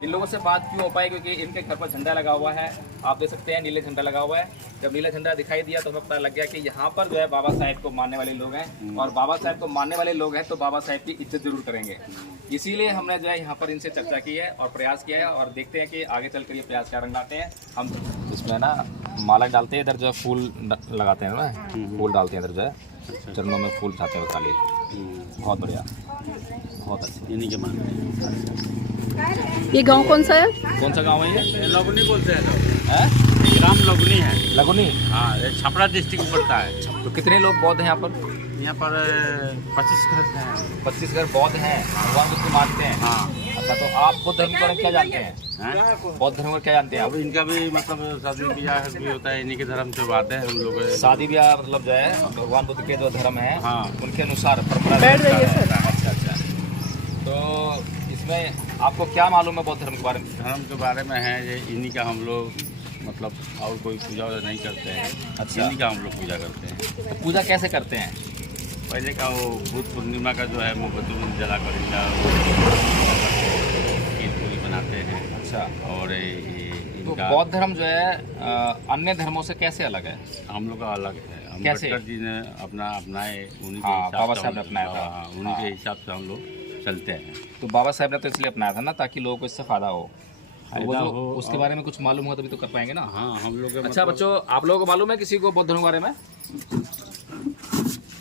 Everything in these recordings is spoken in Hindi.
इन लोगों से बात क्यों हो पाई, क्योंकि इनके घर पर झंडा लगा हुआ है। आप देख सकते हैं नीले झंडा लगा हुआ है। जब नीला झंडा दिखाई दिया तो हमें पता लग गया कि यहाँ पर जो है बाबा साहेब को मानने वाले लोग हैं, और बाबा साहेब को मानने वाले लोग हैं तो बाबा साहेब की इज्जत जरूर करेंगे। इसीलिए हमने जो है यहाँ पर इनसे चर्चा की है और प्रयास किया है, और देखते हैं कि आगे चलकर ये प्रयास क्या रंग लाते हैं। हम इसमें ना माला डालते हैं, इधर जो है फूल लगाते हैं ना, फूल डालते हैं इधर जो है चरणों में फूल उठाते हैं खाली। बहुत बढ़िया, बहुत अच्छा। इन्हीं के मान। ये गांव कौन सा है? कौन सा गांव है ये? लगुनी बोलते हैं लोग। है ग्राम लगुनी है। लगुनी? हाँ, ये छपरा डिस्ट्रिक्ट में पड़ता है। तो कितने लोग बौद्ध हैं यहाँ पर? यहाँ पर 25 घर हैं। 25 घर बौद्ध हैं, भगवान बुद्ध को मानते हैं। हाँ। अच्छा, तो आप बौद्ध धर्म के बारे में क्या जानते हैं? बौद्ध धर्म को क्या जानते हैं आप? अब इनका भी मतलब शादी ब्याह भी होता है, इन्हीं के धर्म से बात है हम लोग। शादी ब्याह मतलब जो है भगवान बुद्ध के जो धर्म है हाँ। उनके अनुसार परंपरा। बैठ जाइए सर। अच्छा अच्छा, तो इसमें आपको क्या मालूम है बौद्ध धर्म के बारे में? धर्म के बारे में है ये इन्हीं का हम लोग मतलब और कोई पूजा नहीं करते हैं। अच्छा। इन्हीं का हम लोग पूजा करते हैं। तो पूजा कैसे करते हैं? पहले का वो बुद्ध पूर्णिमा का जो है मोमबत्ती जला कर इनका खीर पूरी बनाते हैं। अच्छा, और तो इनका बौद्ध धर्म जो है अन्य धर्मों से कैसे अलग है? हम लोग का अलग है। कैसे? अम्बेडकर जी ने अपना अपनाए, उन्हीं के हाँ, हिसाब बाबा से साहब ने हम- अपनाया था। हाँ, उन्हीं हाँ। के हिसाब से हम लोग चलते हैं। तो बाबा साहब ने तो इसलिए अपनाया था ना, ताकि लोगों को इससे फायदा हो। तो वो फायदा जो हो उसके बारे में कुछ मालूम हो तभी तो कर पाएंगे ना। हाँ, हम लोग के अच्छा मतलब- बच्चों, आप लोगों को मालूम है किसी को बौद्ध धर्म के बारे में?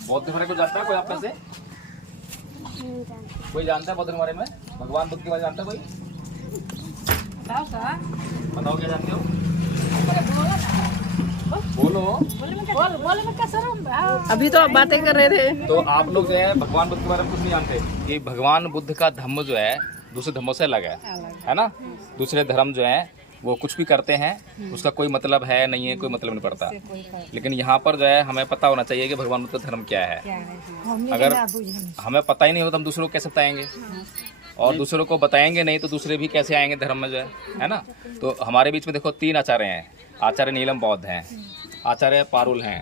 बौद्ध धर्म को जानता है कोई आप में से? कोई जानता है बौद्ध धर्म के बारे में? भगवान बुद्ध के बारे में जानता है कोई? बताओ क्या जानते हो? बोलो। अभी तो आप बातें कर रहे थे। तो आप लोग जो है भगवान बुद्ध के बारे में कुछ नहीं जानते कि भगवान बुद्ध का धर्म जो है दूसरे धर्मों से अलग है ना। दूसरे धर्म जो है वो कुछ भी करते हैं, उसका कोई मतलब है नहीं है, कोई मतलब नहीं पड़ता। लेकिन यहाँ पर जो है हमें पता होना चाहिए कि भगवान बुद्ध का धर्म क्या है। अगर हमें पता ही नहीं हो तो हम दूसरों को कैसे बताएंगे, और दूसरों को बताएंगे नहीं तो दूसरे भी कैसे आएंगे धर्म में जो है ना। तो हमारे बीच में देखो 3 आचार्य हैं। आचार्य नीलम बौद्ध हैं, आचार्य पारुल हैं,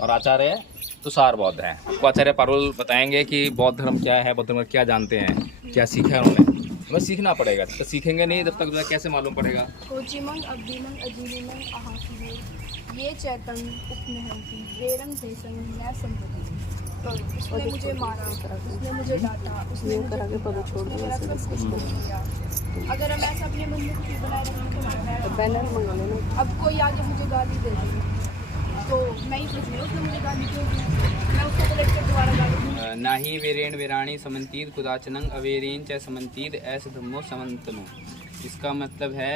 और आचार्य तुषार बौद्ध हैं। आपको आचार्य पारुल बताएंगे कि बौद्ध धर्म क्या है, बौद्ध धर्म क्या जानते हैं, क्या सीखा है उन्होंने। हमें सीखना पड़ेगा, तो सीखेंगे नहीं जब तक जो है कैसे मालूम पड़ेगा। कोचिमंग अब्दीमंग अजीलिमंग अहासीमंग ये चैतन उपनहंती वेरम देशंग न्याय संपत्ति। तो उसने मुझे मारा, उसने मुझे डांटा, उसने मुझे मेरा सब कुछ किया। अगर हम ऐसा अपने मन में कुछ बनाए रखें तो बैनर मंगा लेना। अब कोई आगे मुझे गाली दे दे तो मैं ही सोच रही हूँ उसने मुझे गाली क्यों दी, मैं उसको तो लेकर दोबारा गाली दूँ। नाही वेरेण वेराणी समंतीद कुदाचनंग अवेरेण च समंतीद ऐस धम्मो समंतनो। इसका मतलब है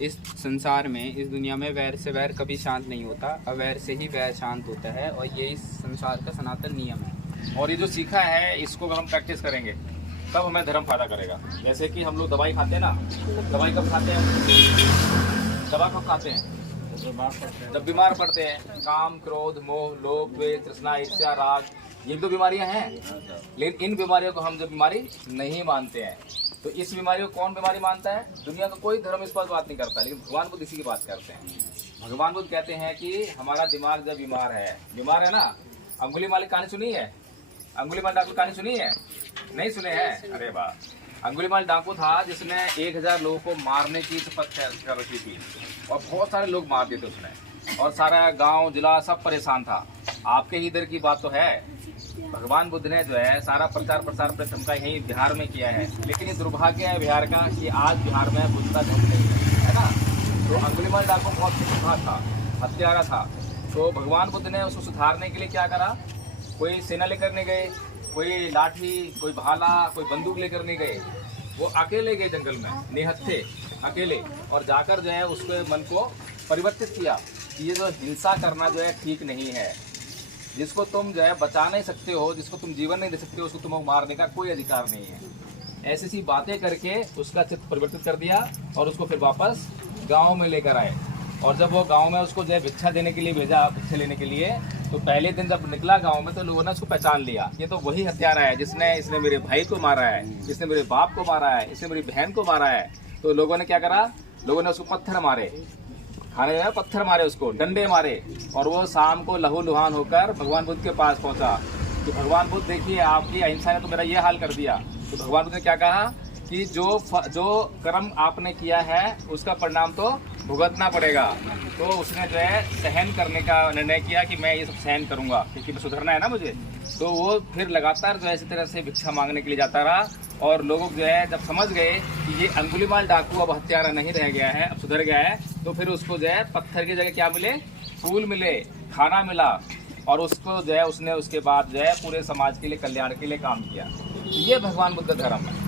इस संसार में, इस दुनिया में वैर से वैर कभी शांत नहीं होता, अवैर से ही वैर शांत होता है, और ये इस संसार का सनातन नियम है। और ये जो सीखा है इसको अगर हम प्रैक्टिस करेंगे तब हमें धर्म फायदा करेगा। जैसे कि हम लोग दवाई खाते हैं ना, दवाई कब खाते हैं? दवा कब खाते हैं? जब बीमार पड़ते हैं। काम, क्रोध, मोह, लोभ, द्वेष, तृष्णा, ईर्ष्या, राग, ये तो बीमारियां हैं। लेकिन इन बीमारियों को हम जब बीमारी नहीं मानते हैं, तो इस बीमारी को कौन बीमारी मानता है? दुनिया का कोई धर्म इस पर बात नहीं करता, लेकिन भगवान बुद्ध इसी की बात करते हैं। भगवान बुद्ध कहते हैं कि हमारा दिमाग जब बीमार है ना। अंगुलीमाल की कहानी सुनी है? अंगुलीमाल डाकू कहानी सुनी है? नहीं सुने हैं? अरे वाह। अंगुलीमाल डाकू था जिसने 1000 लोगों को मारने की शपथ कर रखी थी, और बहुत सारे लोग मार दिए थे उसने, और सारा गांव जिला सब परेशान था। आपके ही इधर की बात तो है। भगवान बुद्ध ने जो है सारा प्रचार प्रसार प्रथम का यही बिहार में किया है, लेकिन ये दुर्भाग्य है बिहार का कि आज बिहार में बुद्ध का धर्म नहीं है ना। तो अंगुलीमाल डाकू बहुत खतरनाक था, हत्यारा था। तो भगवान बुद्ध ने उसको सुधारने के लिए क्या करा? कोई सेना लेकर नहीं गए, कोई लाठी, कोई भाला, कोई बंदूक लेकर नहीं गए। वो अकेले गए जंगल में, निहत्थे अकेले, और जाकर जो है उसके मन को परिवर्तित किया कि ये जो हिंसा करना जो है ठीक नहीं है। जिसको तुम जो है बचा नहीं सकते हो, जिसको तुम जीवन नहीं दे सकते हो, उसको तुम्हें मारने का कोई अधिकार नहीं है। ऐसी सी बातें करके उसका चित्त परिवर्तित कर दिया, और उसको फिर वापस गाँव में लेकर आए। और जब वो गाँव में उसको जो है भिक्षा देने के लिए भेजा, भिक्षा लेने के लिए, तो पहले दिन जब निकला गांव में तो लोगों ने उसको पहचान लिया, ये तो वही हत्यारा है इसने मेरे भाई को मारा है, इसने मेरे बाप को मारा है, इसने मेरी बहन को मारा है। तो लोगों ने क्या करा? लोगों ने उसको पत्थर मारे, खाने में पत्थर मारे, उसको डंडे मारे, और वो शाम को लहूलुहान होकर भगवान बुद्ध के पास पहुंचा कि भगवान बुद्ध देखिए आपकी अहिंसा ने तो मेरा ये हाल कर दिया। तो भगवान बुद्ध ने क्या कहा कि जो कर्म आपने किया है उसका परिणाम तो भुगतना पड़ेगा। तो उसने जो है सहन करने का निर्णय किया कि मैं ये सब सहन करूंगा क्योंकि मैं सुधरना है ना मुझे। तो वो फिर लगातार जो है इसी तरह से भिक्षा मांगने के लिए जाता रहा और लोग जो है जब समझ गए कि ये अंगुलीमाल डाकू अब हत्यारा नहीं रह गया है, अब सुधर गया है, तो फिर उसको जो है पत्थर की जगह क्या मिले, फूल मिले, खाना मिला और उसको जो है उसने उसके बाद जो है पूरे समाज के लिए कल्याण के लिए काम किया। ये भगवान बुद्ध का धर्म है।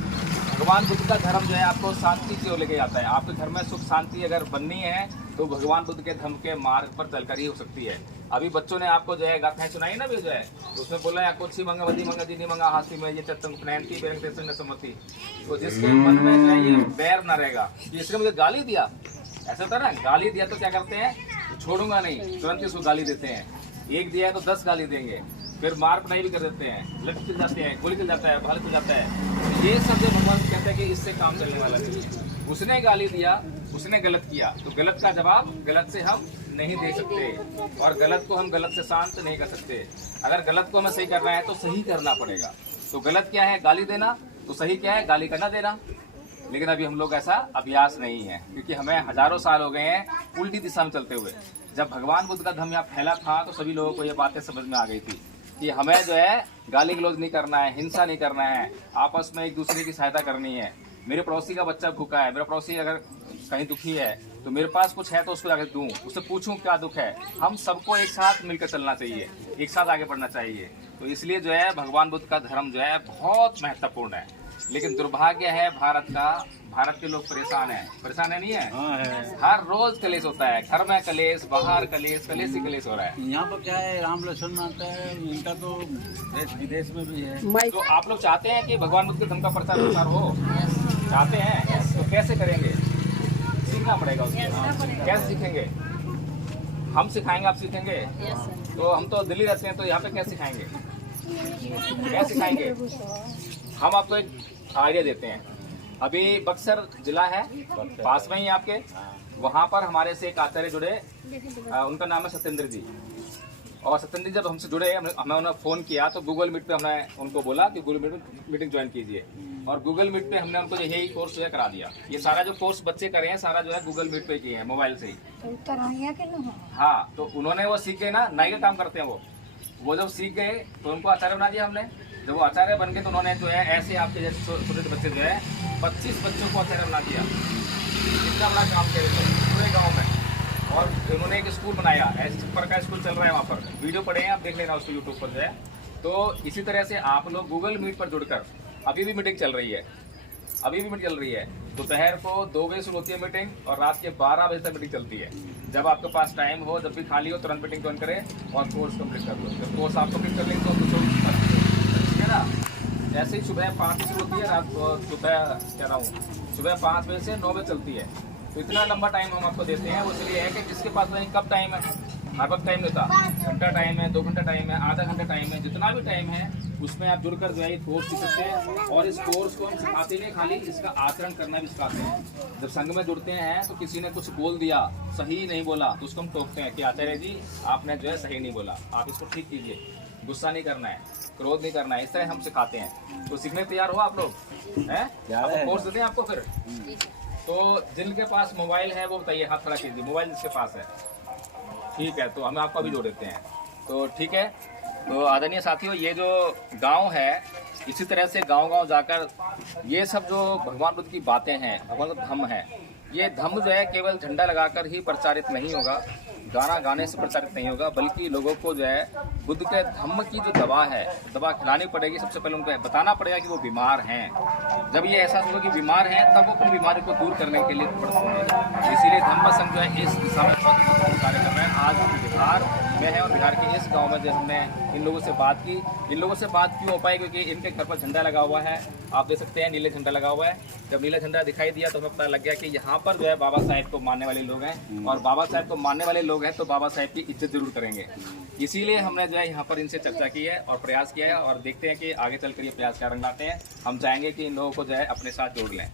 भगवान बुद्ध का धर्म जो है आपको शांति की ओर लेके जाता है। आपके घर में सुख शांति अगर बननी है तो भगवान बुद्ध के धर्म के मार्ग पर चलकर ही हो सकती है। अभी बच्चों ने आपको जो है गाथाएं सुनाई ना भी जो है, उसमें बोला है कुछ मंगा वधी मंगा दीनी मंगा हाथी में ये चतंग पहनती बेरंग तेसंग में सम्मति। तो जिसके मन में जो है ये बैर ना रहेगा कि इसने मुझे गाली दिया, ऐसा होता है ना, गाली दिया तो क्या करते हैं, छोड़ूंगा नहीं, तुरंत इसको गाली देते हैं। एक दिया है तो 10 गाली देंगे, फिर मार पढ़ाई भी कर देते हैं, लट चल जाते हैं, गोली चल जाता है, भाल चल जाता है। ये सब जो भगवान कहते हैं कि इससे काम चलने वाला नहीं है। उसने गाली दिया, उसने गलत किया, तो गलत का जवाब गलत से हम नहीं दे सकते और गलत को हम गलत से शांत नहीं कर सकते। अगर गलत को हमें सही करना है तो सही करना पड़ेगा। तो गलत क्या है, गाली देना, तो सही क्या है, गाली करना देना। लेकिन अभी हम लोग ऐसा अभ्यास नहीं है क्योंकि हमें हजारों साल हो गए हैं उल्टी दिशा में चलते हुए। जब भगवान बुद्ध का धर्म यहाँ फैला था तो सभी लोगों को ये बातें समझ में आ गई थी कि हमें जो है गाली गलौज नहीं करना है, हिंसा नहीं करना है, आपस में एक दूसरे की सहायता करनी है। मेरे पड़ोसी का बच्चा भूखा है, मेरा पड़ोसी अगर कहीं दुखी है तो मेरे पास कुछ है तो उसको आगे दूं, उससे पूछूं क्या दुख है। हम सबको एक साथ मिलकर चलना चाहिए, एक साथ आगे बढ़ना चाहिए। तो इसलिए जो है भगवान बुद्ध का धर्म जो है बहुत महत्वपूर्ण है। लेकिन दुर्भाग्य है भारत के लोग परेशान है। परेशान है नहीं है? हर रोज कलेश होता है, घर में कलेश, बाहर कलेश, कलेश ही कलेश हो रहा है। यहाँ पर क्या है, राम लक्ष्मण मानता है, इनका तो देश विदेश में भी है। तो आप लोग चाहते हैं कि भगवान बुद्ध के धर्म का प्रचार प्रसार हो, चाहते हैं तो कैसे करेंगे? सीखना पड़ेगा उसको। कैसे सीखेंगे? हम सिखाएंगे, आप सीखेंगे? तो हम तो दिल्ली रहते हैं तो यहाँ पे कैसे सिखाएंगे? क्या सिखाएंगे? हम आपको एक आइडिया देते हैं। अभी बक्सर जिला है, पास में ही आपके, वहाँ पर हमारे से एक आचार्य जुड़े, उनका नाम है सत्येंद्र जी। और सत्येंद्र जी जब हमसे जुड़े, हमें उन्हें फ़ोन किया तो गूगल मीट पे हमने उनको बोला कि गूगल मीट में मीटिंग ज्वाइन कीजिए। और गूगल मीट पे हमने उनको यही कोर्स जो है करा दिया। ये सारा जो कोर्स बच्चे करे हैं सारा जो है गूगल मीट पे किए हैं, मोबाइल से ही। हाँ, तो उन्होंने वो सीख गए ना, नाई का काम करते हैं वो जब सीख गए तो उनको आचार्य बना दिया हमने। जब वो आचार्य बन गए तो उन्होंने जो है ऐसे आपके जैसे छोटे बच्चे जो है 25 बच्चों को आचार्य बना दिया। इतना बड़ा काम करे थे पूरे गाँव में। और उन्होंने एक स्कूल बनाया, ऐसे छप्पर का स्कूल चल रहा है वहाँ पर, वीडियो पड़े हैं, आप देख लेना उसको यूट्यूब पर जो है। तो इसी तरह से आप लोग गूगल मीट पर जुड़कर, अभी भी मीटिंग चल रही है, अभी भी मीटिंग चल रही है। दोपहर को 2 बजे शुरू होती है मीटिंग और रात के 12 बजे तक मीटिंग चलती है। जब आपके पास टाइम हो, जब भी खाली हो, तुरंत मीटिंग ज्वाइन करें और कोर्स कंप्लीट कर लो। जब कोर्स आप कंप्लीट कर लेंगे तो ठीक है ना। ऐसे ही सुबह 5 बजे शुरू होती है, रात सुबह कह रहा हूँ सुबह 5 बजे से 9 बजे चलती है। तो इतना लंबा टाइम हम आपको देते हैं। वो इसलिए है कि जिसके पास नहीं कब टाइम है, हर वक्त टाइम देता, घंटा टाइम है, 2 घंटा टाइम है, आधा घंटा टाइम है, जितना भी टाइम है उसमें आप जुड़कर जो है कोर्स सीख सकते हैं। और इस कोर्स को हम सिखाते नहीं, खाली इसका आचरण करना भी सिखाते हैं। जब संघ में जुड़ते हैं तो किसी ने कुछ बोल दिया, सही नहीं बोला, तो उसको हम टोकते हैं कि आचार्य जी आपने जो है सही नहीं बोला, आप इसको ठीक कीजिए, गुस्सा नहीं करना है, क्रोध नहीं करना है। इस तरह हम सिखाते हैं। तो सीखने तैयार हो आप लोग हैं? आपको कोर्स देते हैं आपको फिर। तो जिनके पास मोबाइल है वो बताइए, हाथ खड़ा कीजिए, मोबाइल जिसके पास है। ठीक है, तो हम आपको अभी जोड़ देते हैं। तो ठीक है, तो आदरणीय साथियों, ये जो गांव है, इसी तरह से गांव-गांव जाकर ये सब जो भगवान बुद्ध की बातें हैं, भगवान का धम्म है, ये धम्म जो है केवल झंडा लगाकर ही प्रचारित नहीं होगा, गाना गाने से प्रचारित नहीं होगा, बल्कि लोगों को जो है बुद्ध के धम्म की जो दवा है, दवा खिलानी पड़ेगी। सबसे पहले उनको बताना पड़ेगा कि वो बीमार हैं। जब ये एहसास होगा कि बीमार हैं, तब वो अपनी बीमारी को दूर करने के लिए बढ़ेंगे। इसीलिए धम्म संघ जो है इस दिशा में बहुत कार्य कर रहे हैं। आज बिहार में है और बिहार के इस गांव में जो हमने इन लोगों से बात की, इन लोगों से बात क्यों हो पाई, क्योंकि इनके घर पर झंडा लगा हुआ है, आप देख सकते हैं नीले झंडा लगा हुआ है। जब नीला झंडा दिखाई दिया तो हमें पता लग गया कि यहाँ पर जो है बाबा साहेब को मानने वाले लोग हैं, और बाबा साहेब को मानने वाले लोग हैं तो बाबा साहेब की इज्जत जरूर करेंगे। इसीलिए हमने जो है यहाँ पर इनसे चर्चा की है और प्रयास किया है, और देखते हैं कि आगे चलकर ये प्रयास क्या रंग लाते हैं। हम चाहेंगे कि इन लोगों को जो है अपने साथ जोड़ लें।